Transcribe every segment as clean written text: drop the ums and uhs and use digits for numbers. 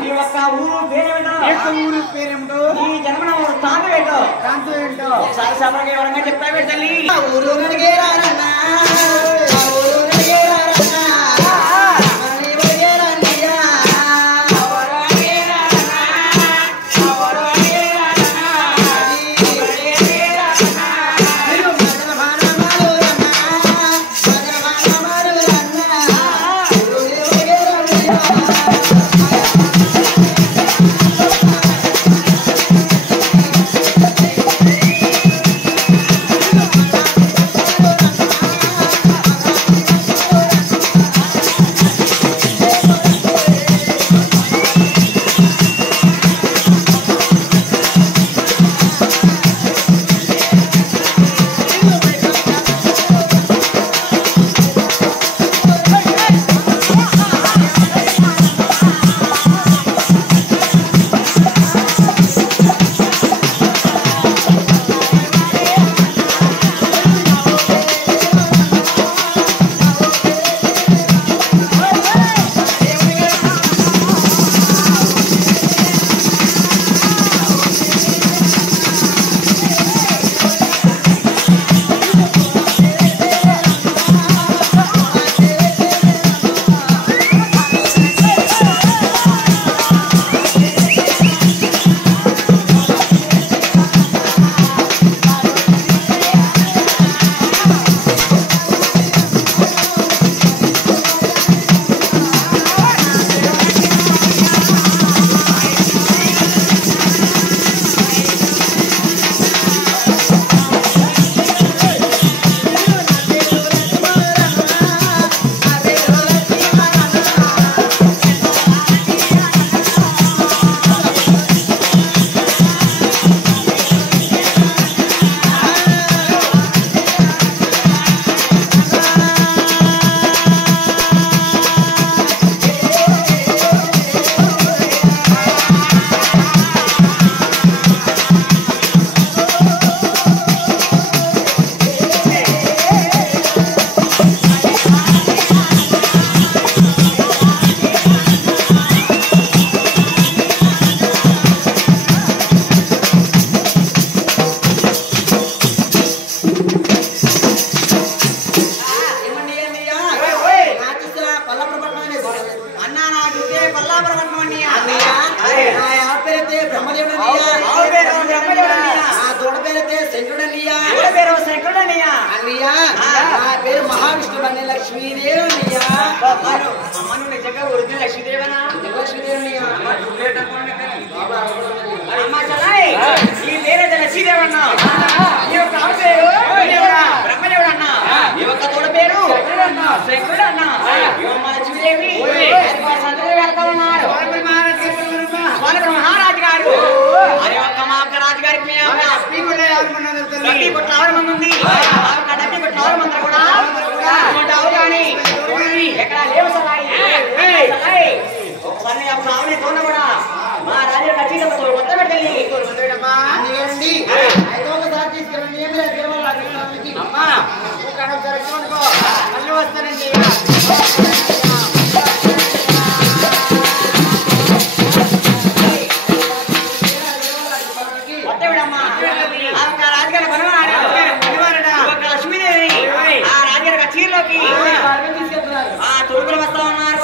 ఈ ఒక్క ఊరు పేరేమిటో ఊరు పేరేమిటో ఈ జన్మన ఊరు తాను ఏంటో దాంతో ఏంటో ఒకసారి సభకి ఎవరంగా చెప్తావే తల్లి ఊరు నడిగేరారన్నా మహావిష్ణుడు లక్ష్మీదేవి నిజంగా ఒరిజినల్ లక్ష్మీదేవనా ఈ పేరైతే లక్ష్మీదేవన్నా ఈ యొక్క ఆవిడ పేరు బ్రహ్మదేవుడు అన్నా ఈ యొక్క తోడ పేరు శంకరుడు అన్నా మన లక్ష్మీదేవి వెళ్తా ఉన్నారు మహారాజు గారు అది ఒక్క మా ఒక్క రాజుగారికి డబ్బీ కొట్ల ఆవిడ మంది ఉంది డబ్బీ కొట్ల ఆవిడ మంది కూడా కానీ ఎక్కడ లేవు సలాయి ఒకసారి అప్పుడు ఆవిడ తోన కూడా మా రాజు ఖచ్చితంగా కొత్త పెట్టండి అమ్మా మళ్ళీ వస్తానండి లక్ష్మీదేవి ఆ రాజుగారి చీరలోకి ఆ తొడుగులు వస్తా ఉన్నారు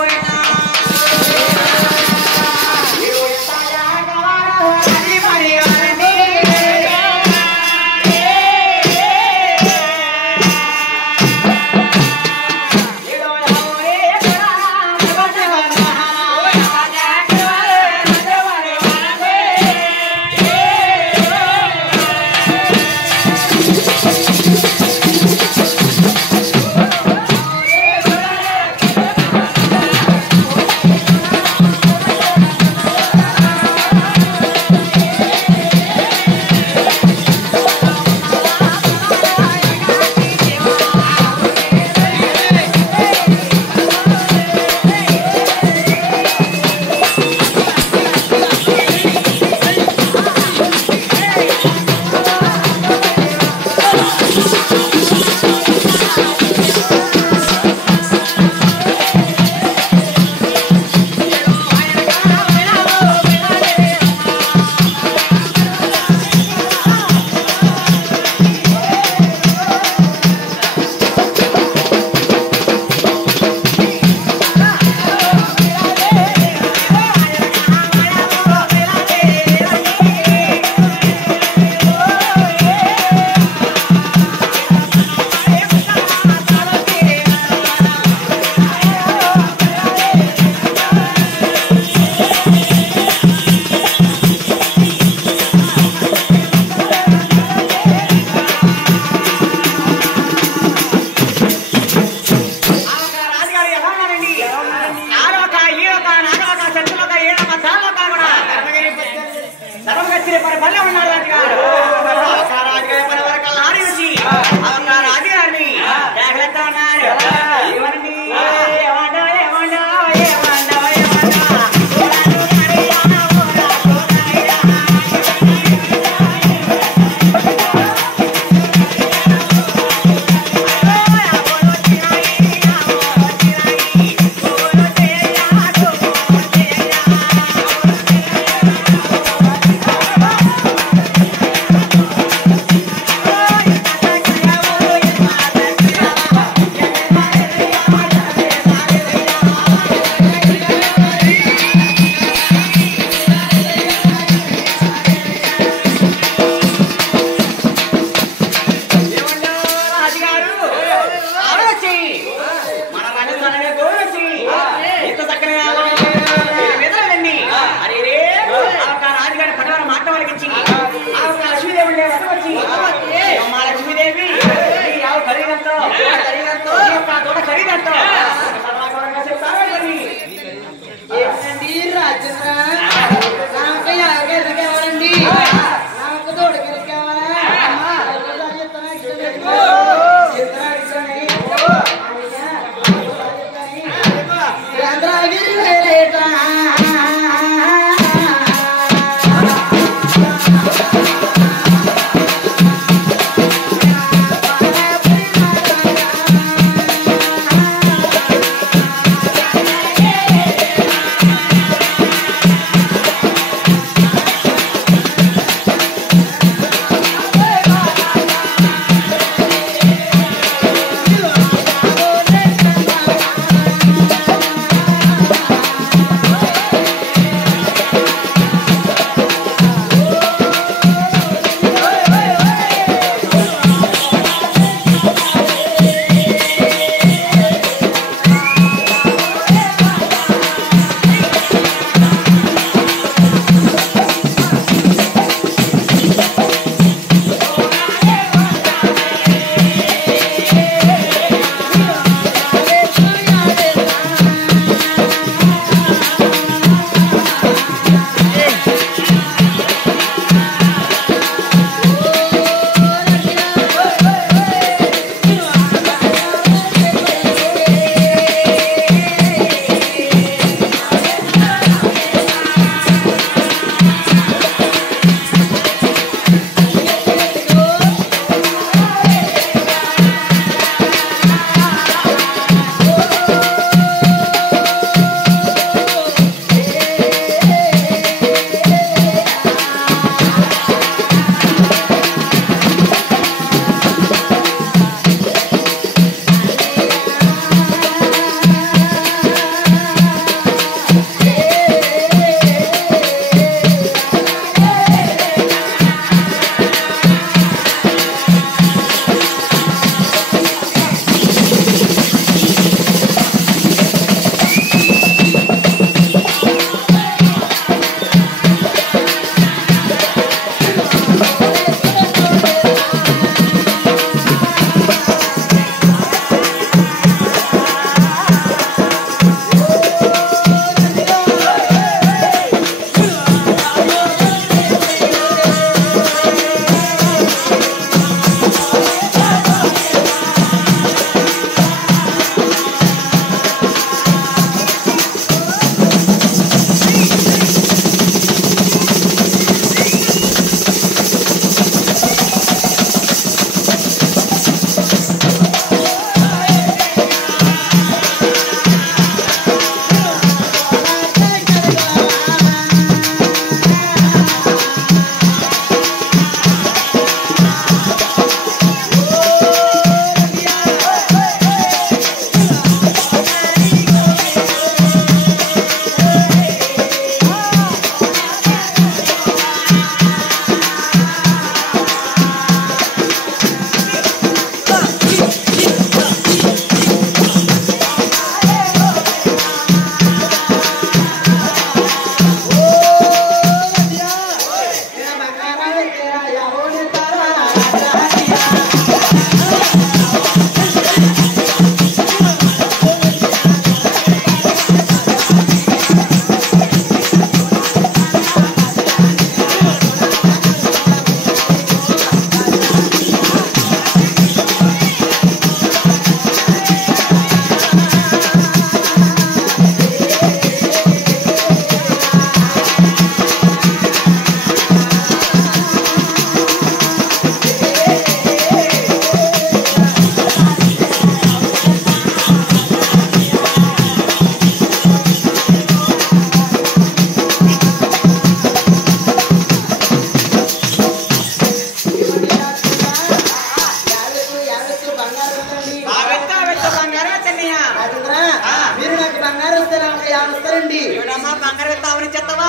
వస్తారండి ఏమిటమ్మా బంగారు వెళ్తా అవని చెత్తవా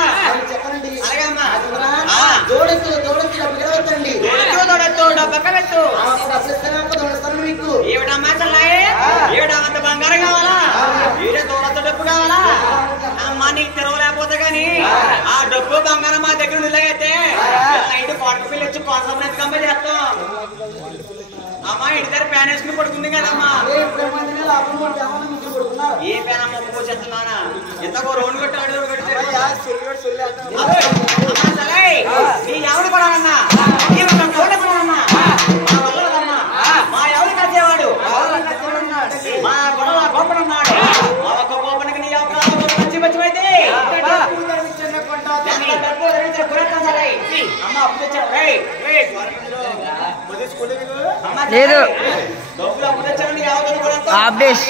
చెప్పనండి అలాగే అమ్మా దూడెత్తు డబ్బులు అవుతండి డబ్బక్క పెట్టు దూడస్తాను మీకు ఏమిటమ్మా చల్లాయి ఏమిటమ్మంత బంగారం కావాలా వీరే దూడతో డబ్బు కావాలా అమ్మా నీకు తెరవలేకపోతే గాని ఆ డబ్బు బంగారం మా దగ్గర నిలైతే నైట్ కోట పిల్లి వచ్చి కోసం కంపెనీ చేస్తాం అమ్మా ఇంటి దగ్గర ప్యాన్ వేసుకుని పడుకుంది కదమ్మా ఏ ప్యాన్ అమ్మ ఒప్పుకో చేస్తున్నానా ఎంతకో రోడ్డు కట్టాడు నీ ఎవరు పడాలన్నా మా ఎవరు కలిసేవాడు మా గొడవ గోపడున్నాడు మా ఒక్క గోపనికి నీ మంచి మంచిమైతే అమ్మ అప్పు తెచ్చాడు లేదు డబ్బులు అప్పు తెచ్చాడు ఎవరు అప్డేట్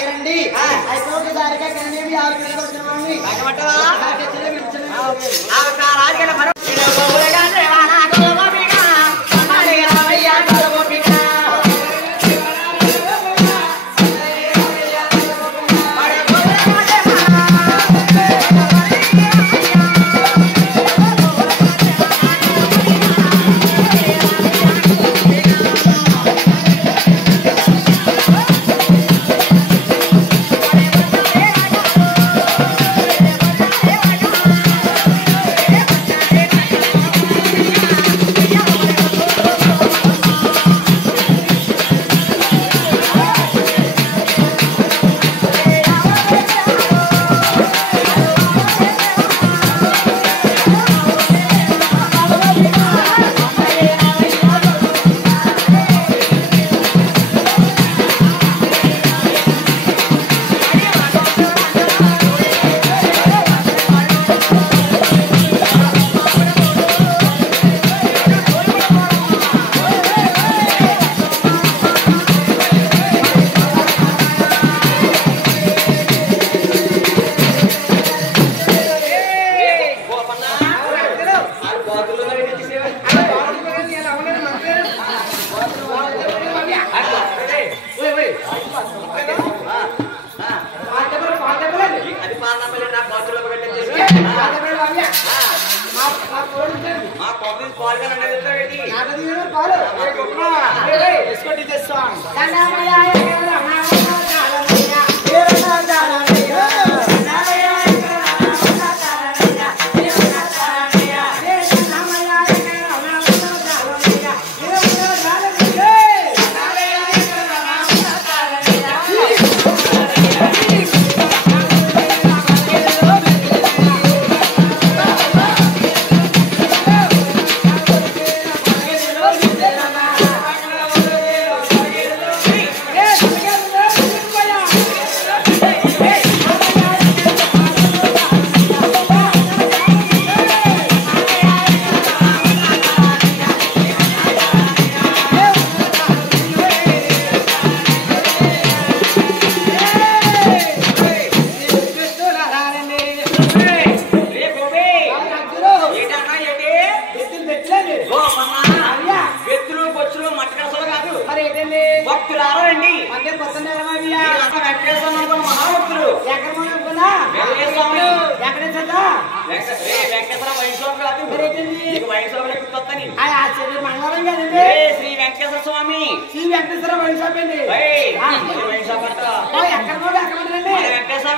శ్రీ వెంకటేశ్వర స్వామి వెంకటేశ్వర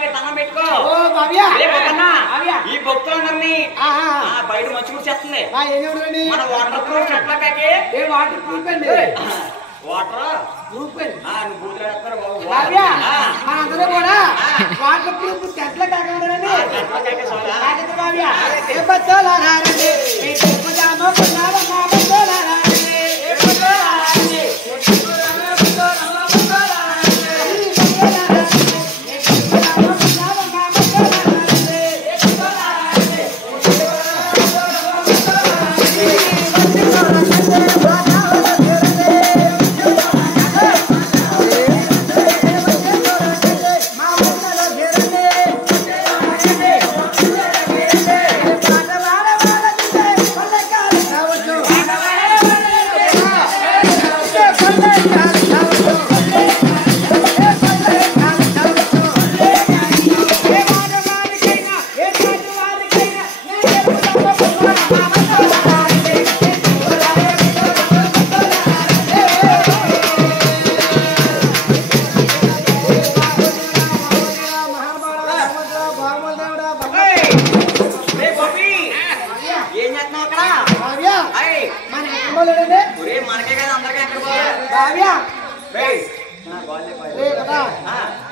దండం పెట్టుకో ఈ భక్తులందరినీ బయట మంచి చేస్తుంది మన వాటర్ ప్రూఫ్ చెట్లకి వాటర్ ప్రూఫ్ అండి వాటర్ ప్రూఫ్ మనందరూ కూడా వాటర్ ప్రూఫ్ చెట్ల కాకండి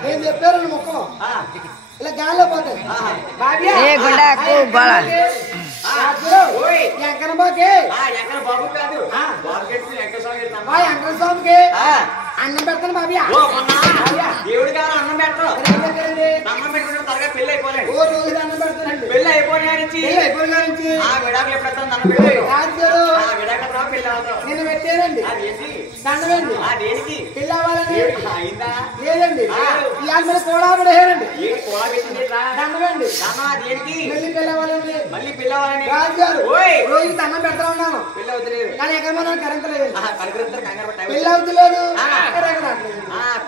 నేను చెప్పారు ముఖం ఇలా గాల్లో పోతాయి ఏ గుండాకు గోళ వెంకన్నబాబుకి బాబు కాదు వెంకటస్వామికి అన్నం పెడతాను బాబీ దేవుడి గారు అన్నం పెట్టరు అన్నం పెట్టుకుంటే త్వరగా పెళ్లి అయిపోలేదు ఓ రోజు అన్నం పెడతానండి పెళ్లి అయిపోయినారించి విడాకులు ఎప్పుడైతే దండం పెళ్ళి విడాకులు పెళ్లి అవుతాం నేను పెట్టానండి అదేంటి దండమండి దేనికి పెళ్ళి అవ్వాలండి అయిందా లేదండి ఇవాళ మీరు కూడా పడేయారండి ఏంటి కూడా పెట్టింది దండమండి దేనికి మళ్ళీ పెళ్ళి అవ్వాలండి మళ్ళీ పెళ్లి అవ్వాలని రాజుగారు ఓయ్ రోజు దండం పెడతా ఉన్నాను పెళ్లి అవుతలేదు కానీ ఎక్కడ మనం కరెంట్ లేదు కనుకరిద్దరు కంగారు పట్టాలి పెళ్ళి అవుతలేదు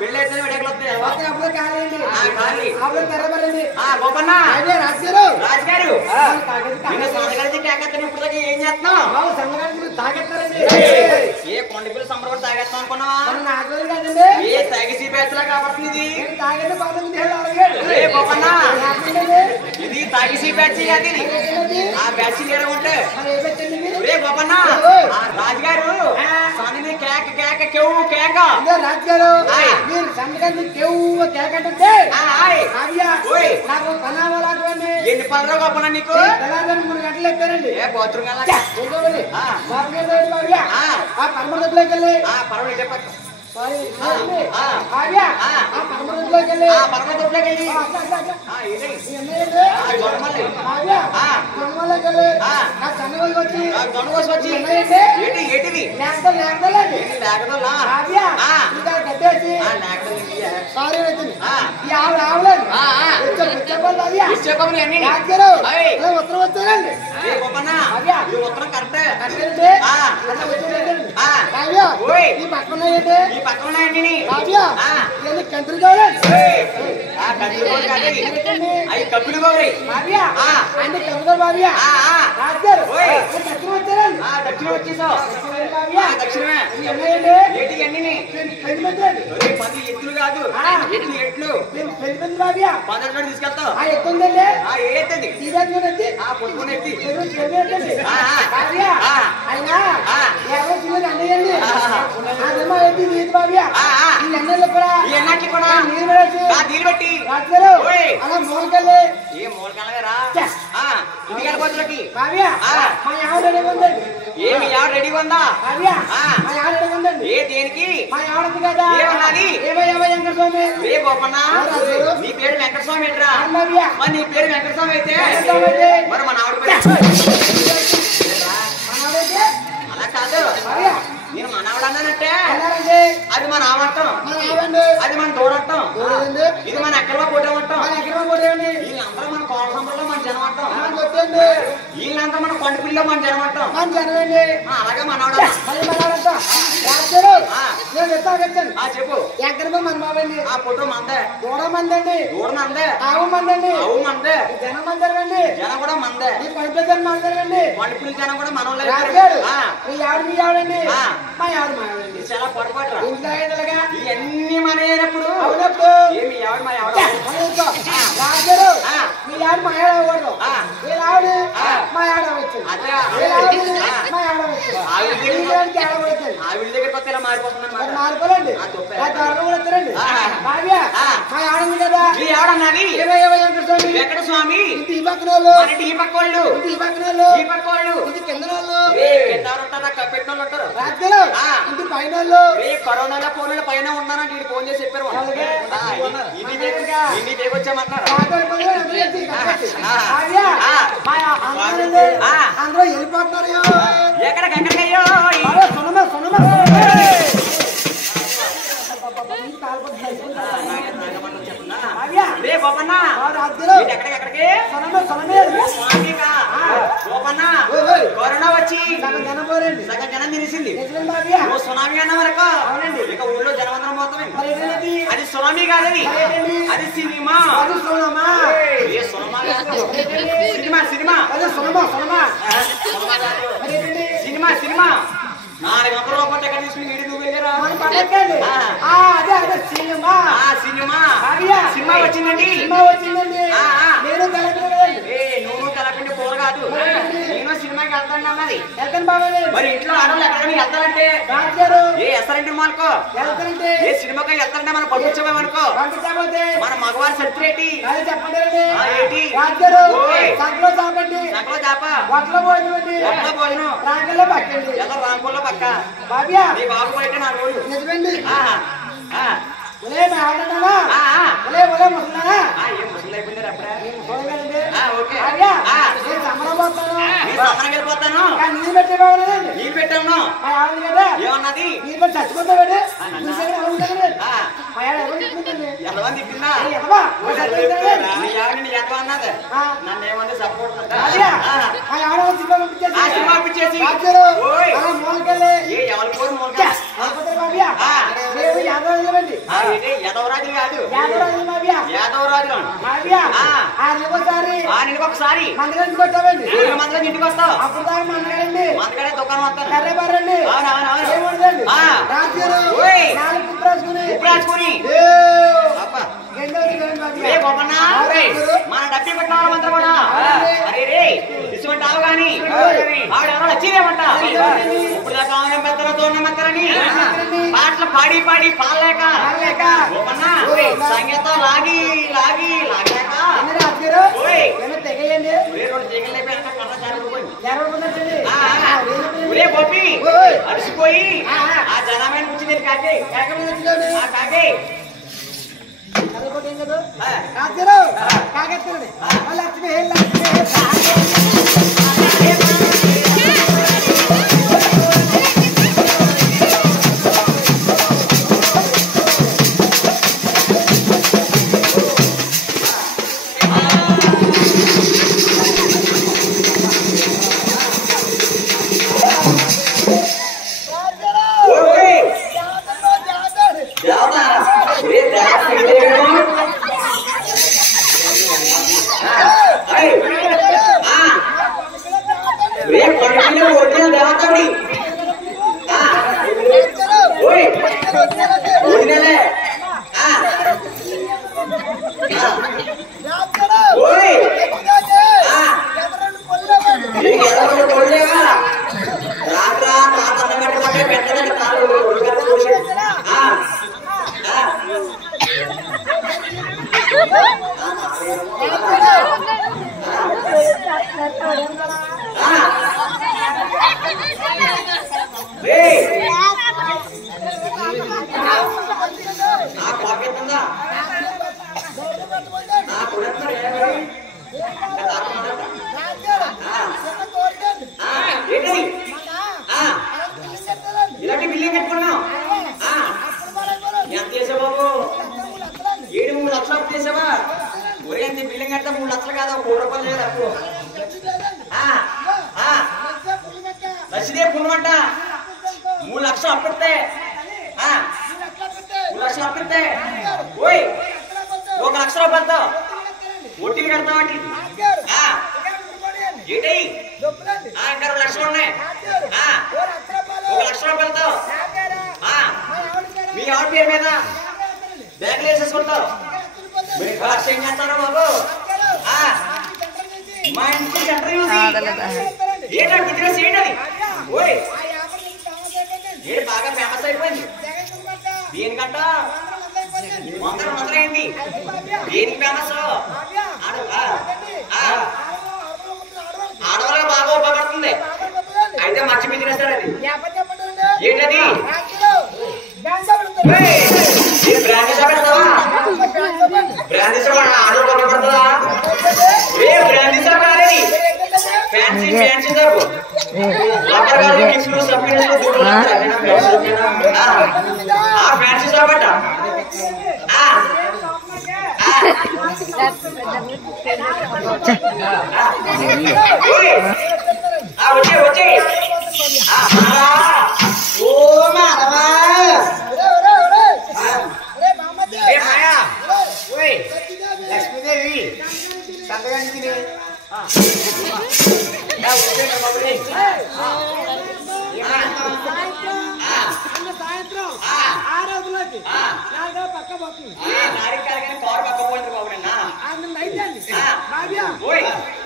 పెళ్లి అయితే విడాకులు వస్తాయి అప్పుడు కాలేండి ఖాళీ అప్పుడు తెరబడండి గోపన్న అదే రాజుగారు రాజుగారు నిన్న సొంతగడికి కేకెత్తాను ఇప్పుడు దాకా ఏం చేస్తున్నావు బాబు సంగతి తాగెత్తారండి ఏ కొండ పిల్ల సంబరం తాగేస్తాం అనుకున్నావా నాకు కాదండి ఏ తాగేసి బ్యాచ్ లా కాబడుతుంది నేను తాగేది బాబు ఏ గోపన్న ఇది తాగేసి బ్యాచ్ కాదు ఇది ఆ బ్యాచ్ వేరే ఉంటే రే గోపన్న రాజుగారు సన్ని కేక కేక కేవు కేక రాజుగారు మీరు సంగతి కేవు కేకంటే నాకు పనావాలండి ఎన్ని పనులు గోపన్న నీకు 3 గంటలు ఎక్కారండి ఏ బాత్రూమ్ పరమలోకి వెళ్ళి పర్వాలేదు పరమలోకి వెళ్ళి వచ్చి ఏంటిది గట్టేసి సారీ ఉత్తరం వచ్చారండి ఉత్తరం కరెక్ట్ ఈ పక్కన ఈ పక్కన కంట్రీ కావాలండి అవి కప్పులు గౌరీ అంటే కప్పులు బాబియా రాజారు దక్షిణ వచ్చారండి దక్షిణ వచ్చేసావు దక్షిణమే ఏంటి అన్ని 10 ఎత్తులు కాదు ఎట్లు బాబియా 15 తీసుకెళ్తావు ఎత్తుందండి ఏది పొట్టుకుని ఎత్తి అయినా ఎవరో చిన్నది అన్నయ్యండి అదేమో ఏంటి నీది బాబియా ఈ ఎన్నెళ్ళు కూడా ఎన్నట్లు కూడా నీరు పెట్టి నీళ్ళు పెట్టి రాజారు అలా మూలకెళ్ళి ఏ మూలకెళ్ళరా ఇంటికెళ్ళిపోతులకి బాబియా మా ఆవిడ రెడీగా ఉందండి ఏమి ఆవిడ రెడీగా ఉందా బాబియా మా ఆవిడ రెడీగా ఉందండి ఏ దేనికి మా ఆవిడది కదా ఏమన్నది వెంకటస్వామి ఏ గోపన్న నీ పేరు వెంకటస్వామి ఏంట్రా బాబియా మరి నీ పేరు వెంకటస్వామి అయితే మరి మన ఆవిడ పేరు అలా కాదు నేను మనవాడు అన్నానంటే అది మన ఆవటం అది మన దూడటం ఇది మన ఎక్కడ కొట్టేవటం వీళ్ళందరూ మన కోటసంలో మన జనవటం వీళ్ళంతా మన కొండపిల్లో మన జనవటం అలాగే మనవాడు చెప్పు ఎక్కడ మన బాబండి ఆ ఫోటో మందే దూడ మందండి దూడ మందే ఆవు మందండి ఆవు మందే జనం మందరండి జనం కూడా మందే ఈ కొండపిల్ల మందరండి కొండపిల్లి జనం కూడా మనం మీ ఆవిడండి మా ఆవిడ మా ఆవిడండి చాలా పొరపాటు ఇంట్లో ఇవన్నీ మనప్పుడు అవునప్పుడు ఏమి ఆవిడ మా ఆవిడ రాజారు మీ ఆవిడ మా ఆవిడ అవ్వడు వీళ్ళ ఆవిడ మా ఆవిడ వచ్చు మా ఆవిడ వచ్చు ఆవిడ దగ్గర కొత్త ఇలా మారిపోతుందని మారిపోలేండి కూడా వస్తారండి బావ్యా మా ఆవిడ ఉంది కదా మీ ఆవిడన్నది వెంకట స్వామి ఇంటి ఈ పక్కన వాళ్ళు ఈ పక్క వాళ్ళు ఇంటి ఈ పక్కన వాళ్ళు ఈ పక్క వాళ్ళు ఇంటి కింద వాళ్ళు పెట్టిన వాళ్ళు ఉంటారు రాజారు ఇంటి పైన వాళ్ళు కరోనాలో ఫోన్ పైన ఉన్నానంటే వీడు ఫోన్ చేసి చెప్పారు ఇన్ని దేకొచ్చామన్నారు అందరూ వెళ్ళిపోతున్నారు ఎక్కడికయ్యో ఎక్కడికి కరోనా వచ్చి సగం జనం తినేసింది సునామీ అన్న వరకు ఇక ఊళ్ళో జనవంతరం పోతామే అది సునామీ కాదని అది సినిమా ఏ సునమా సినిమా సినిమా సినిమా సినిమా 400 రూపాయలు ఎక్కడ తీసుకుని వీడి నువ్వు వెళ్ళారా సినిమా సినిమా వచ్చిందండి నేను నువ్వు కలపండి కూర కాదు నేను సినిమా సినిమాకి వెళ్తాను అన్నది. వెళ్తాను బాబాయ్. మరి ఇంట్లో ఆడవాళ్ళు ఎక్కడికి వెళ్తారంటే రాజారు ఏ ఎస్తారంటే మనకో వెళ్తారంటే ఏ సినిమాకి వెళ్తారంటే మనం పంపించమనుకో పంపించకపోతే మన మగవారి సత్రేటి అది చెప్పండి ఏంటి రాజారు ఓయ్. సంకలో చాపండి సకల చేప ఒట్ల భోజనం అండి ఒక్క భోజనం రాగల్లో పక్కండి ఎలా రాంపుల్లో పక్క బాబ్యా నీ బాబు బయట నా రోజు నిజమండి ఆ ఒలే మా ఆడనా ఒలే ముసలానా ఏం ముసలి అయిపోయినారు అప్పుడే చూడగలండి ఓకే బాబ్యా నేను సమరం పోతాను నేను సమరం వెళ్ళిపోతాను కానీ నీళ్ళు పెట్టే బాగున్నానండి నీళ్ళు పెట్టాము మా ఆడది కదా ఏమన్నది నీళ్ళు పెట్టి చచ్చిపోతావండి మా ఆడ ఎవరు చెప్పుకుంటుంది ఎంతమంది తిప్పిందా ఎదవా నీ ఆవిడ నీ ఎంత అన్నది నన్ను ఏమన్నా సపోర్ట్ మా ఆడ సినిమా పిచ్చేసి ఓయ్. ఏ ఎవరి కోరు మోగా బాబ్యా మేము యాదవండి యాదవరాజు కాదు యాదవరాజు బాబ్యా యాదవరాజు బాబ్యా ఒకసారి నీకు ఒకసారి మందగంటి కొట్టామండి మంత్రం ఇంటికి వస్తావు అప్పుడు దాకా మందగండి మందగడే దుకాణం వస్తాను కర్రే బారండి అవునవునవును ఏముందండి ఆ. రాజుగారు ఓయ్. 4 కుట్రాసుకుని రాసుకుని అబ్బా రే గోపన్న మన డబ్బి పెట్టాలి మంత్రం కూడా అరే రే ఇటువంటి ఆవు గాని ఆవిడెవరో వచ్చిదేమంట ఇప్పుడు దాకా ఆమె పెద్దల తోన్న మెత్తరని పాటలు పాడి పాడి పాడలేక గోపన్న సంగీతం లాగి లాగి లాగాక రాజుగారు ఓయ్. తెగయండి ఒరే రెండు జీగలు అయిపోయాక కళ్ళ జారిపోయింది జరగబోతుందండి ఒరే గోపి ఓయ్. అలసిపోయి ఆ జనమైన కూర్చుని కాకే ఆ కాకే రాజుగారు కాకెత్తండి లక్ష్మి ఓయ్ దేవత ఒరే దేవత ఇదేమో ఒరే పండుగ వచ్చిన దేవతడి ఓయ్ ఓడినలే ఓయ్ ఎవరు కొడలేవా రాత్రా తాత కట్టుకుంటే పెట్టదండి తాను పాకెత్తుందా ఏంటది ఇలాంటి బిల్లింగ్ కట్టుకున్నావు ఎంత చేసావు బాబు 7-3 లక్షలు అప్పు చేసావా ఒరే ఎంత బిల్లింగ్ కడితే 3 లక్షలు కాదు 3 రూపాయలు లేదు అప్పు లక్ష్మీ పుణ్యమంట 3 లక్షలు అప్పిస్తే 3 లక్షలు అప్పిస్తే ఓయ్ 1 లక్ష రూపాయలతో వడ్డీలు కడతాం వాటికి ఏంటి ఇంకా 2 లక్షలు ఉన్నాయి 1 లక్ష రూపాయలతో మీ ఆవిడ పేరు మీద బ్యాంకులు వేసేసుకుంటావు మీరు కాస్ట్ ఏం చేస్తారో బాబు మా ఇంటికి సెంటర్ ఏంటో బిజినెస్ ఏంటది ఓయ్ ఏంటి బాగా ఫేమస్ అయిపోయింది దేనికంట మొదలైంది దేనికి ఫేమస్ ఆడవాళ్ళకి బాగా ఉపయోగపడుతుంది అయితే మంచి బిజినెస్ అది ఏంటది బ్రాండ్ షాప్ పెడతావా బ్రాండ్ షాప్ ఆడవాళ్ళు ఉపయోగపడుతుందా ఏ బ్రాండ్ షాప్ కాదని fancy fancy shop fancy shop అంట వచ్చే వచ్చే ఓ మానవా లక్ష్మీదేవి సంతకానికి సాయంత్రం 6 రోజులకి పక్క పోతుంది కారు పక్క పోయింది బాబు అయితే బాబ్యా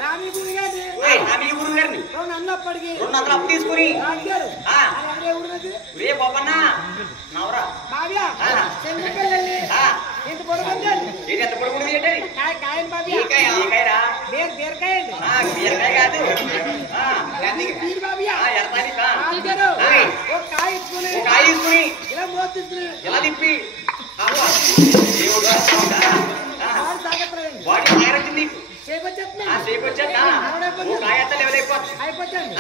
రామి గుడి గారిని నన్నప్పటికి 200 అప్పు తీసుకుని రాజుగారు ఆ. అలాగే ఊరినది రే బాబన్నా నవరా బావ్యా ఆ. చెంగకెళ్ళి ఆ. ఎంత పొడవుందండి ఇది ఎంత పొడుగుంది ఏంటది కాయని బావ్యా ఏకాయరా బీరకాయ అండి బీరకాయ కాదు బీర్ బావ్యా ఎరతాలి రాజుగారు ఆయ్. ఒక కాయ ఇచ్చుకుని ఒక కాయ తీసుకుని ఇలా మోతిస్తుని ఎలా తిప్పి అబ్బా. దేవుడు ఆరు తాగట్లేదండి వాడి కాయ వచ్చింది నీకు చేపొచ్చేస్తుంది సేపు వచ్చేద్దా ఓ కాయ ఎత్త లెవెల్ అయిపోతుంది అయిపోతుంది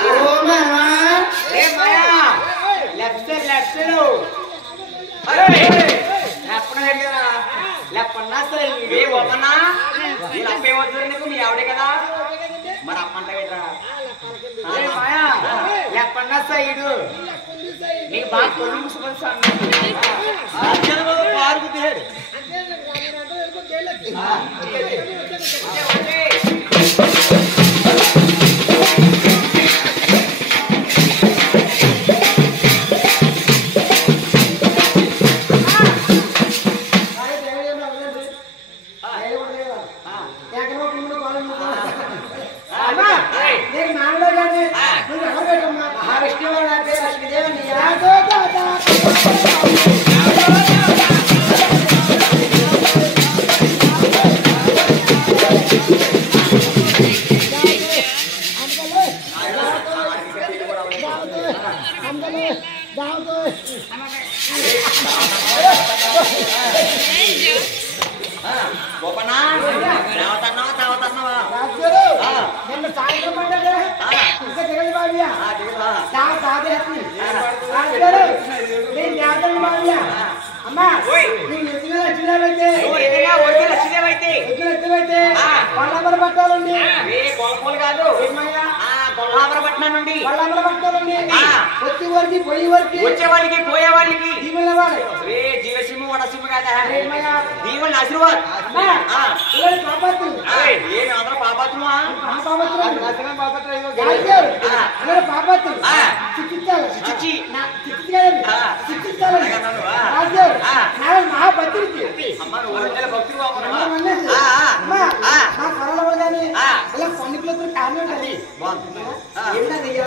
ఏ మాయా లెఫ్ట్ సైడ్ లేపన్నా సరే ఏ ఓపన్నా నేను అప్పేమవుతుంది నీకు మీ ఆవిడే కదా మరి అప్పంట మాయా లేపన్నా సైడు నీకు బాగా కొలు ముసుకొని పార్కు తీయాడు సాయంత్రం ఇంకా దిగండి బావ్యా అమ్మా లక్ష్మీదేవైతే కొల్లాపర పట్టాలండి కాదు కొల్లాపరపట్నం నుండి పట్టాలండి వచ్చే వారికి పోయే వారికి వచ్చే వాళ్ళకి పోయే వాళ్ళకి దీవెన వాడు జీవసింహ వడసింహ కాదా దీవెన ఆశీర్వాద్ ఏమి అందరూ పాపాత్మా పాపత్తులు చిక్కించాలి చిచ్చి చిక్కించాలి మహాభక్తుడికి అమ్మ నువ్వు వందల భక్తులు మా కొరలో కానీ ఇలా పండుగలతో కారణం బాగుంది